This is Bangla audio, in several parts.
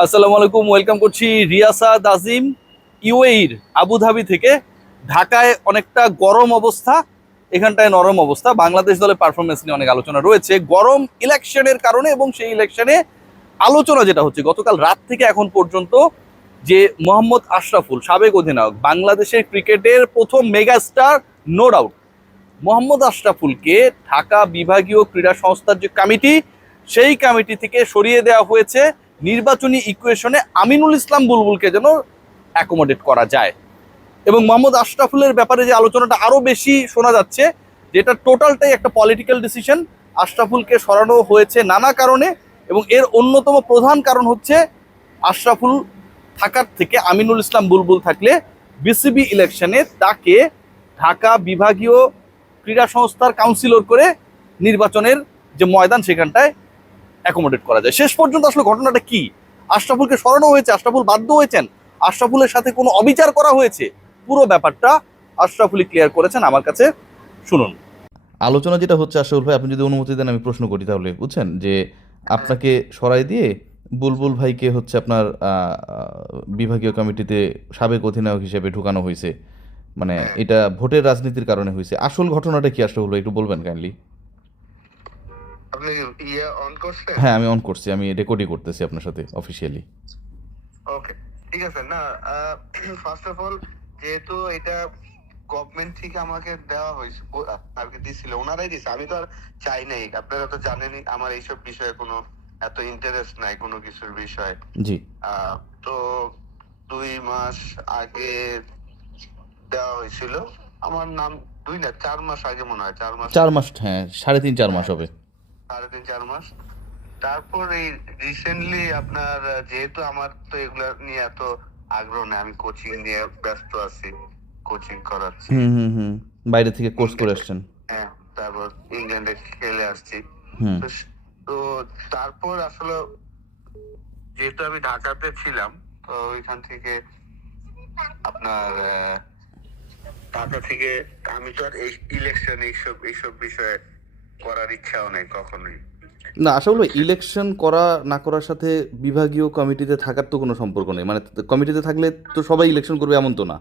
আসসালামু আলাইকুম ওয়েলকাম করছি রিয়াসাদ আজিম, ইউএইর আবুধাবি থেকে। ঢাকায় অনেকটা গরম অবস্থা, এখানটায় নরম অবস্থা। বাংলাদেশ দলের পারফরমেন্স নিয়ে অনেক আলোচনা রয়েছে। গরম ইলেকশনের কারণে এবং সেই ইলেকশনে আলোচনা যেটা হচ্ছে, গতকাল রাত থেকে এখন পর্যন্ত যে মোহাম্মদ আশরাফুল, সাবেক অধিনায়ক, বাংলাদেশের ক্রিকেটের প্রথম মেগাস্টার নো ডাউট মোহাম্মদ আশরাফুলকে ঢাকা বিভাগীয় ক্রীড়া সংস্থার যে কমিটি সেই কমিটি থেকে সরিয়ে দেওয়া হয়েছে। নির্বাচনী ইকুয়েশনে আমিনুল ইসলাম বুলবুলকে যেন অ্যাকোমোডেট করা যায়। এবং মোহাম্মদ আশরাফুলের ব্যাপারে যে আলোচনাটা আরও বেশি শোনা যাচ্ছে, যেটা টোটালটাই একটা পলিটিক্যাল ডিসিশন আশরাফুলকে সরানো হয়েছে নানা কারণে, এবং এর অন্যতম প্রধান কারণ হচ্ছে আশরাফুল থাকার থেকে আমিনুল ইসলাম বুলবুল থাকলে বিসিবি ইলেকশনে তাকে ঢাকা বিভাগীয় ক্রীড়া সংস্থার কাউন্সিলর করে নির্বাচনের যে ময়দান সেখানটায় অ্যাকোমোডেট করা যায়। শেষ পর্যন্ত আসলে ঘটনাটা কি? আশরাফুলকে সরানো হয়েছে, আশরাফুল বাধ্য হয়েছেন। আশরাফুলের সাথে কোনো অবিচার করা হয়েছে? পুরো ব্যাপারটা আশরাফুলি ক্লিয়ার করেছেন আমার কাছে। শুনুন। আলোচনা যেটা হচ্ছে আশরাফুল ভাই, আপনি যদি অনুমতি দেন আমি প্রশ্ন করি তাহলে, বুঝছেন? যে আপনাকে সরাই দিয়ে বুলবুল ভাইকে হচ্ছে আপনার বিভাগীয় কমিটিতে সাবেক অধিনায়ক হিসেবে ঢুকানো হয়েছে। মানে এটা ভোটের রাজনীতির কারণে হয়েছে। আসল ঘটনাটা কি আশরাফুল ভাই, একটু বলবেন কাইন্ডলি আপনি ইয়ে অন করছেন? হ্যাঁ আমি অন করছি। আমি রেকর্ডই করতেছি আপনার সাথে অফিসিয়ালি ওকে ঠিক আছে। না ফার্স্ট অফ অল যেহেতু এটা গভর্নমেন্ট থেকে আমাকে দেওয়া হয়েছে আর কি দিছিল ওনারাই দিছে। আমি তো আর চাই নাই আপনারা তো জানেনই আমার এইসব বিষয়ে কোনো এত ইন্টারেস্ট নাই কোনো কিছুর বিষয়ে। জি। তো দুই মাস আগে দেওয়া হয়েছিল। আমার নাম দুই না চার মাস আগে মনে হয় চার মাস চার মাস হ্যাঁ সাড়ে তিন চার মাস হবে। সাড়ে তিন চার মাস। তারপর এই রিসেন্টলি আপনার যেহেতু আমার তো এগুলা নিয়ে এত আগ্রহ নেই আমি কোচিং নিয়ে ব্যস্ত আছি কোচিং করাচ্ছি। হুম হুম হুম। বাইরে থেকে কোর্স করে আসছেন। হ্যাঁ তারপর ইংল্যান্ডে খেলে আসছি। তো তারপর আসলে যেহেতু আমি ঢাকাতে ছিলাম তো ওইখান থেকে আপনার ঢাকা থেকে আমি তো আর এই ইলেকশন এইসব এইসব বিষয়ে করার ইচ্ছাও নেই কখনোই। না আসলে ইলেকশন করা না করার সাথে বিভাগীয় কমিটিতে থাকার তো কোনো সম্পর্ক নেই। মানে কমিটিতে থাকলে তো সবাই ইলেকশন করবে এমন তো না।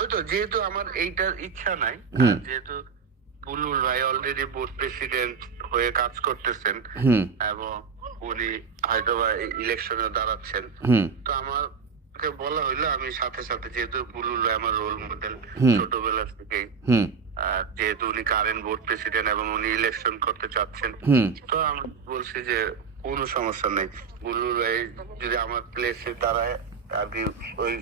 ওই তো যেহেতু আমার এইটার ইচ্ছা নাই যেহেতু বুলুল ভাই অলরেডি বোর্ড প্রেসিডেন্ট হয়ে কাজ করতেছেন এবং উনি হয়তো বা ইলেকশনে দাঁড়াচ্ছেন। তো আমাকে বলা হইল আমি সাথে সাথে যেহেতু বুলুল ভাই আমার রোল মডেল ছোটবেলা থেকেই যেহেতু উনি কারেন্ট বোর্ড প্রেসিডেন্ট এবং উনি ইলেকশন করতে চাচ্ছেন তো আমি বলছি যে কোনো সমস্যা নেই। বুলুল ভাই যদি আমার প্লেসে দাঁড়ায় আর কি ওই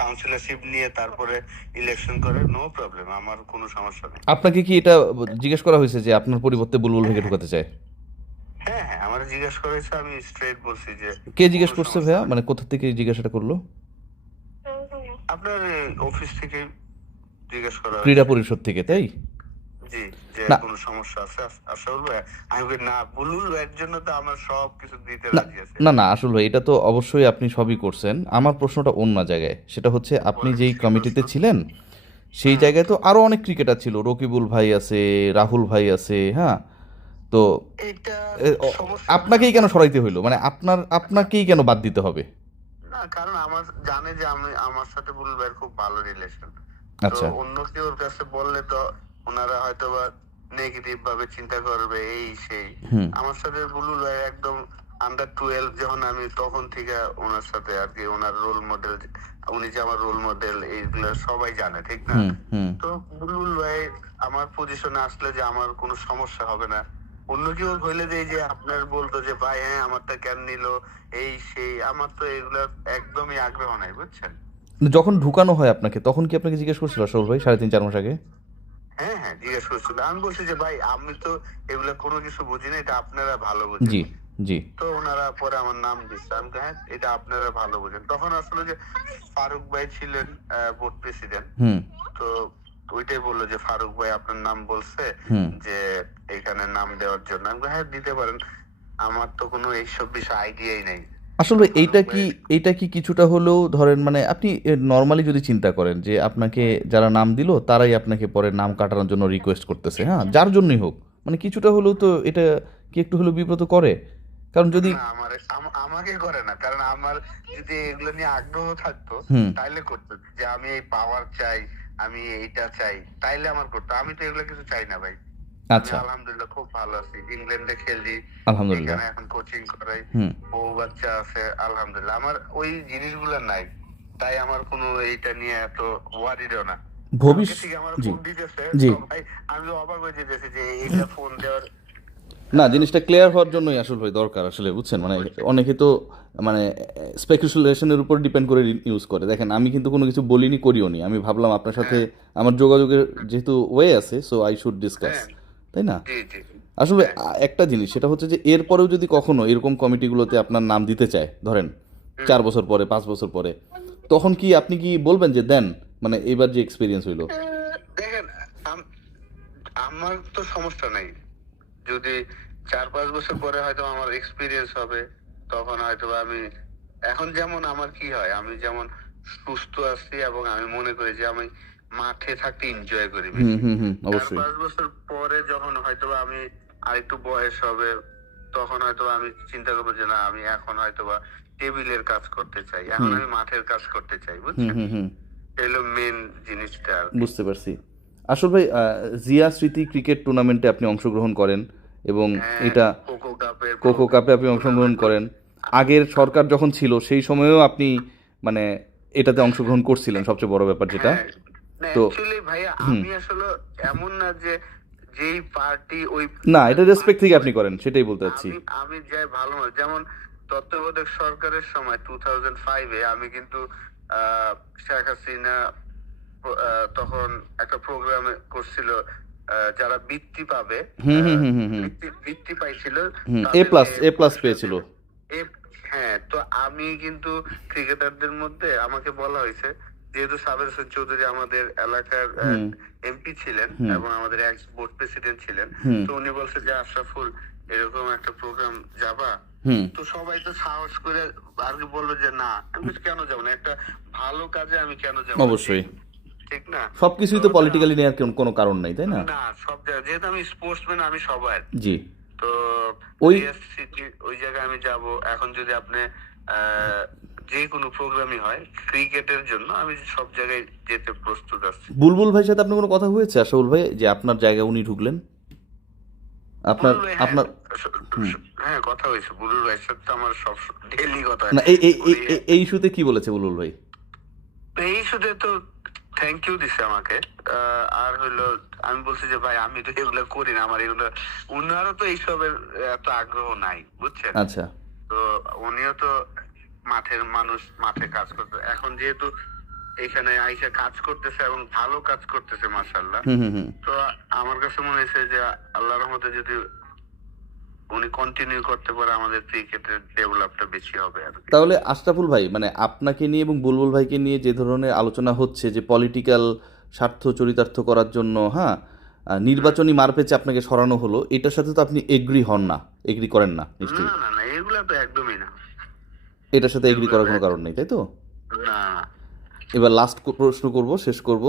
কাউন্সিলরশিপ নিয়ে তারপরে ইলেকশন করে নো প্রবলেম আমার কোনো সমস্যা নেই। আপনাকে কি এটা জিজ্ঞেস করা হয়েছে যে আপনার পরিবর্তে বুলবুল ভাইকে ঢুকাতে চায়? হ্যাঁ হ্যাঁ আমার জিজ্ঞেস করেছে আমি স্ট্রেট বলছি যে কে জিজ্ঞেস করছে ভাইয়া? মানে কোথা থেকে জিজ্ঞাসাটা করল? আপনার অফিস থেকে জিজ্ঞেস করা ক্রীড়া পরিষদ থেকে তাই? জি যে না। কোনো সমস্যা আছে? আসল ভাই আমি না বুলুল ভাইয়ের জন্য তো আমার সব কিছু দিতে না রাজি আছে। না না আসল ভাই এটা তো অবশ্যই আপনি সবই করছেন। আমার প্রশ্নটা অন্য জায়গায়। সেটা হচ্ছে আপনি যেই কমিটিতে ছিলেন সেই জায়গায় তো আরও অনেক ক্রিকেটার ছিল। রকিবুল ভাই আছে রাহুল ভাই আছে হ্যাঁ? তো আপনাকেই কেন সরাইতে হইল? মানে আপনার আপনাকেই কেন বাদ দিতে হবে? না কারণ আমার জানে যে আমি আমার সাথে বুলুল ভাইয়ের খুব ভালো রিলেশন আচ্ছা। অন্য কেউর কাছে বললে তো ওনারা হয়তো বা নেগেটিভ ভাবে চিন্তা করবে এই সেই। আমার সাথে বুলুল ভাই একদম আন্ডার টুয়েলভ যখন আমি তখন থেকে ওনার সাথে আর কি ওনার রোল মডেল উনি যে আমার রোল মডেল এইগুলো সবাই জানে ঠিক না? তো বুলবুল ভাই আমার পজিশনে আসলে যে আমার কোনো সমস্যা হবে না। অন্য কেউ হইলে যে যে আপনার বলতো যে ভাই হ্যাঁ আমারটা কেন নিল? এই সেই আমার তো এগুলো একদমই আগ্রহ নাই বুঝছেন? যখন ঢুকানো হয় আপনাকে তখন কি আপনাকে জিজ্ঞেস করছিল আসল ভাই সাড়ে তিন চার মাস আগে? হ্যাঁ হ্যাঁ জিজ্ঞেস করছিল। আমি বলছি যে ভাই আমি তো এগুলো কোনো কিছু বুঝি না এটা আপনারা ভালো বুঝেন। জি জি। তো ওনারা পরে আমার নাম দিচ্ছে। আমি হ্যাঁ এটা আপনারা ভালো বুঝেন। তখন আসলে যে ফারুক ভাই ছিলেন বোর্ড প্রেসিডেন্ট। হুম। তো ওইটাই বলল যে ফারুক ভাই আপনার নাম বলছে যে এখানে নাম দেওয়ার জন্য। আমি হ্যাঁ দিতে পারেন। আমার তো কোনো এইসব বিষয়ে আইডিয়াই নেই। আসলে এইটা কি এইটা কি কিছুটা হলেও ধরেন মানে আপনি নর্মালি যদি চিন্তা করেন যে আপনাকে যারা নাম দিল তারাই আপনাকে পরে নাম কাটানোর জন্য রিকোয়েস্ট করতেছে হ্যাঁ? যার জন্যই হোক। মানে কিছুটা হলেও তো এটা কি একটু হলেও বিব্রত করে? কারণ যদি আমার আমাকে করে না। কারণ আমার যদি এগুলো নিয়ে আগ্রহ থাকতো তাইলে করতো। যে আমি এই পাওয়ার চাই আমি এইটা চাই তাইলে আমার করতো। আমি তো এগুলো কিছু চাই না ভাই। আচ্ছা। আলহামদুলিল্লাহ খুব ভালো আছি। ইংল্যান্ডে খেলি আলহামদুলিল্লাহ। এখন কোচিং করাই বউ বাচ্চা আছে আলহামদুলিল্লাহ। আমার ওই জিনিসগুলো নাই। তাই আমার কোনো এইটা নিয়ে এত ওয়ারিডও না। ভবিষ্য কালকে থেকে আমার জি। আমি অবাক হয়ে যেতেছি যে এইটা ফোন দেওয়ার না জিনিসটা ক্লিয়ার হওয়ার জন্যই আসল ভাই দরকার আসলে বুঝছেন? মানে অনেকে তো মানে স্পেকুলেশনের উপর ডিপেন্ড করে ইউজ করে। দেখেন আমি কিন্তু কোনো কিছু বলিনি করিও নি আমি ভাবলাম আপনার সাথে আমার যোগাযোগের যেহেতু ওয়ে আছে সো আই শুড ডিসকাস হ্যাঁ। তাই না? আসলে একটা জিনিস সেটা হচ্ছে যে এরপরেও যদি কখনো এরকম কমিটিগুলোতে আপনার নাম দিতে চায় ধরেন চার বছর পরে পাঁচ বছর পরে তখন কি আপনি কি বলবেন যে দেন মানে এবার যে এক্সপিরিয়েন্স হইল? দেখেন আমার তো সমস্যা নাই। যদি চার পাঁচ বছর পরে হয়তো আমার এক্সপিরিয়েন্স হবে তখন হয়তো আমি এখন যেমন আমার কি হয় আমি যেমন সুস্থ আছি এবং আমি মনে করি যে আমি মাঠে থাকতে এনজয় করি বেশি। অবশ্যই। পাঁচ বছর পরে যখন হয়তো আমি আরেকটু বয়স হবে তখন হয়তো আমি চিন্তা করব যে না আমি এখন হয়তো বা টেবিলের কাজ করতে চাই। এখন আমি মাঠের কাজ করতে চাই বুঝছেন? এলো মেন জিনিসটা বুঝতে পারছি। আসল ভাই জিয়া স্মৃতি ক্রিকেট টুর্নামেন্টে আপনি অংশগ্রহণ করেন এবং হ্যাঁ, এটা কোকো কাপে আপনি অংশগ্রহণ করেন। আগের সরকার যখন ছিল সেই সময়েও আপনি মানে এটাতে অংশগ্রহণ করছিলেন সবচেয়ে বড় ব্যাপার যেটা। তো- ভাইয়া আমি আসলে এমন না যে যেই পার্টি ওই না এটা রেসপেক্ট থেকে আপনি করেন সেটাই বলতে চাচ্ছি। আমি যাই ভালো যেমন তত্ত্বাবধায়ক সরকারের সময় টু থাউজেন্ড ফাইভে আমি কিন্তু শেখ হাসিনা তখন একটা প্রোগ্রাম করছিল যারা বৃত্তি পাবে হুম হুম আহ, হুম হুম হুম। বৃত্তি- বৃত্তি পাইছিল এ প্লাস এ প্লাস পেয়েছিল। হ্যাঁ তো আমি কিন্তু ক্রিকেটারদের মধ্যে আমাকে বলা হয়েছে যেহেতু সাবের হোসেন চৌধুরী আমাদের এলাকার এমপি ছিলেন এবং আমাদের এক্স বোর্ড প্রেসিডেন্ট ছিলেন। তো উনি বলছে যে আশরাফুল এরকম একটা প্রোগ্রাম যাবা? তো সবাই তো সাহস করে আর কি বলল যে না আমি কেন যাব না? একটা ভালো কাজে আমি কেন যাব? অবশ্যই। ঠিক না? সবকিছুই তো পলিটিক্যালি নেওয়ার কোনো- কোনো কারণ নাই তাই না? না সব জায়গায়। যেহেতু আমি স্পোর্টসম্যান আমি সবার। জি। তো ওই- ওই জায়গায় আমি যাব। এখন যদি আপনি আহ, যে কোনো প্রোগ্রামই হয় ক্রিকেটের জন্য আমি সব জায়গায় যেতে প্রস্তুত আছি। বুলবুল ভাইয়ের সাথে আপনার কোনো কথা হয়েছে আশাউল ভাই যে আপনার জায়গায় উনি ঢুকলেন? আপনার হ্যাঁ, আপনার হ্যাঁ কথা হয়েছে। ভাইয়ের সাথে তো আমার সব কথা না এই এই ইস্যুতে কি বলেছে বুলবুল ভাই? এই ইস্যুতে তো থ্যাংক ইউ দিছে আমাকে। আর হইল আমি বলছি যে ভাই আমি তো এগুলো করি না আমার এগুলো উনারও তো এইসবের এত আগ্রহ নাই বুঝছেন? আচ্ছা। তো উনিও তো মাঠের মানুষ মাঠে কাজ করতে। এখন যেহেতু এখানে আইসা কাজ করতেছে এবং ভালো কাজ করতেছে হুম তো আমার কাছে মনে হয়েছে যে আল্লাহর রহমতে যদি উনি কন্টিনিউ করতে পারে আমাদের ক্রিকেটের ডেভেলপটা বেশি হবে আর তাহলে আশরাফুল ভাই মানে আপনাকে নিয়ে এবং বুলবুল ভাইকে নিয়ে যে ধরনের আলোচনা হচ্ছে যে পলিটিক্যাল স্বার্থ চরিতার্থ করার জন্য হ্যাঁ নির্বাচনী মারপেচে আপনাকে সরানো হলো এটার সাথে তো আপনি এগ্রি হন না এগ্রি করেন না নিশ্চয়ই। না না না এগুলা তো একদমই না। এটার সাথে এগ্রি করার কোনো কারণ নেই তাই তো? না। এবার লাস্ট প্রশ্ন করব শেষ করব।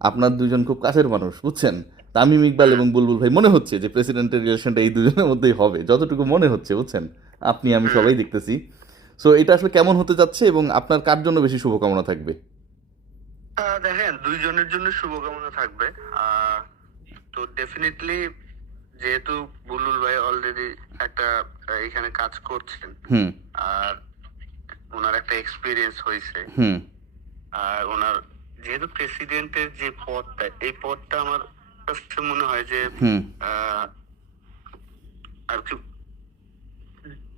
আপনার দুজন খুব কাছের মানুষ বুঝছেন? তামিম ইকবাল এবং বুলবুল ভাই মনে হচ্ছে যে প্রেসিডেন্টের রিলেশনটা এই দুজনের মধ্যেই হবে? যতটুকু মনে হচ্ছে বুঝছেন? আপনি আমি সবাই দেখতেছি। সো এটা আসলে কেমন হতে যাচ্ছে এবং আপনার কার জন্য বেশি শুভকামনা থাকবে? দেখেন দুইজনের জন্য শুভকামনা থাকবে। তো ডেফিনেটলি যেহেতু বুলুল ভাই অলরেডি একটা এখানে কাজ করছেন হুম। আর ওনার একটা এক্সপিরিয়েন্স হয়েছে। আর ওনার যেহেতু প্রেসিডেন্টের যে পদটা এই পদটা আমার কাছে মনে হয় যে আর কি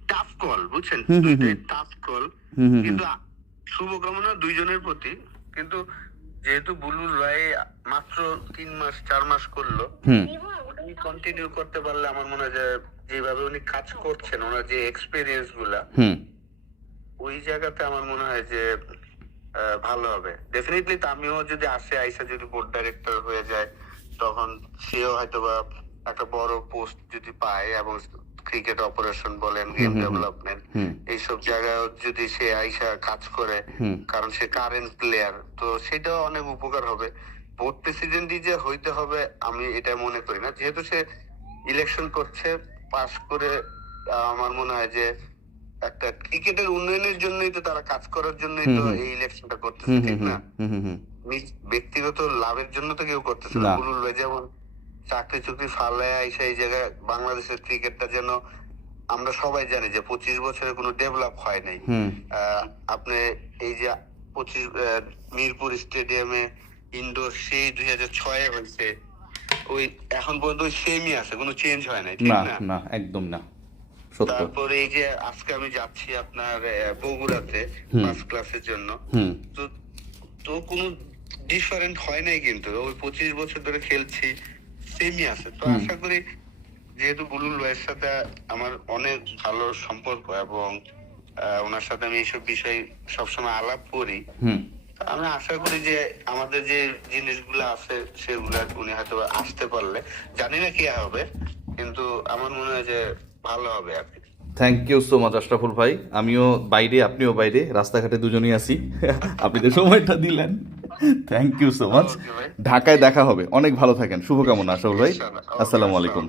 টাফ কল বুঝছেন। টাফ কল কিন্তু শুভকামনা দুইজনের প্রতি। কিন্তু যেহেতু বুলুল ভাই মাত্র তিন মাস চার মাস করল উনি কন্টিনিউ করতে পারলে আমার মনে হয় যেভাবে উনি কাজ করছেন ওনার যে এক্সপিরিয়েন্সগুলা ওই জায়গাতে আমার মনে হয় যে ভালো হবে। ডেফিনেটলি আমিও যদি আসে আইসা যদি বোর্ড ডাইরেক্টর হয়ে যায় তখন সেও হয়তো বা একটা বড় পোস্ট যদি পায় এবং ক্রিকেট অপারেশন বলেন গেম। ডেভেলপমেন্ট এইসব জায়গায় যদি সে আইসা কাজ করে কারণ সে কারেন্ট প্লেয়ার তো সেটাও অনেক উপকার হবে। বোর্ড প্রেসিডেন্টই যে হইতে হবে আমি এটা মনে করি না। যেহেতু সে ইলেকশন করছে পাস করে আমার মনে হয় যে একটা ক্রিকেটের উন্নয়নের জন্যই তো তারা কাজ করার জন্যই তো। এই ইলেকশনটা করতেছে ঠিক না? নিজ- ব্যক্তিগত লাভের জন্য তো কেউ করতেছে না। বুলুল ভাই যেমন চাকরি চুকরি ফালায় আইসা এই জায়গায় বাংলাদেশের ক্রিকেটটা যেন আমরা সবাই জানি যে পঁচিশ বছরে কোনো ডেভেলপ হয় নাই। আপনি এই যে পঁচিশ মিরপুর স্টেডিয়ামে ইন্ডোর সেই দুই হাজার ছয়ে হয়েছে ওই এখন পর্যন্ত সেমই আছে কোনো চেঞ্জ হয় নাই ঠিক না একদম না। সত্য। তারপরে এই যে আজকে আমি যাচ্ছি আপনার বগুড়াতে। ফার্স্ট ক্লাসের জন্য। তো তো কোনো ডিফারেন্ট হয় নাই কিন্তু। ওই পঁচিশ বছর ধরে খেলছি সেমই আছে। তো আশা করি যেহেতু বুলুল ভাইয়ের সাথে আমার অনেক ভালো সম্পর্ক এবং ওনার সাথে আমি এইসব বিষয় সবসময় আলাপ করি। আমি আশা করি যে আমাদের যে জিনিসগুলো আছে সেগুলো উনি হয়তো আসতে পারলে। জানি না কি হবে কিন্তু আমার মনে হয় যে ভালো হবে আপনি thank you so much Ashraful ভাই। আমিও বাইরে আপনিও বাইরে। রাস্তাঘাটে দুজনেই আছি। আপনি তো সময়টা দিলেন। থ্যাংক ইউ সো মাচ ঢাকায় দেখা হবে। অনেক ভালো থাকেন। শুভকামনা আশরাফুল ভাই। আসসালামু আলাইকুম।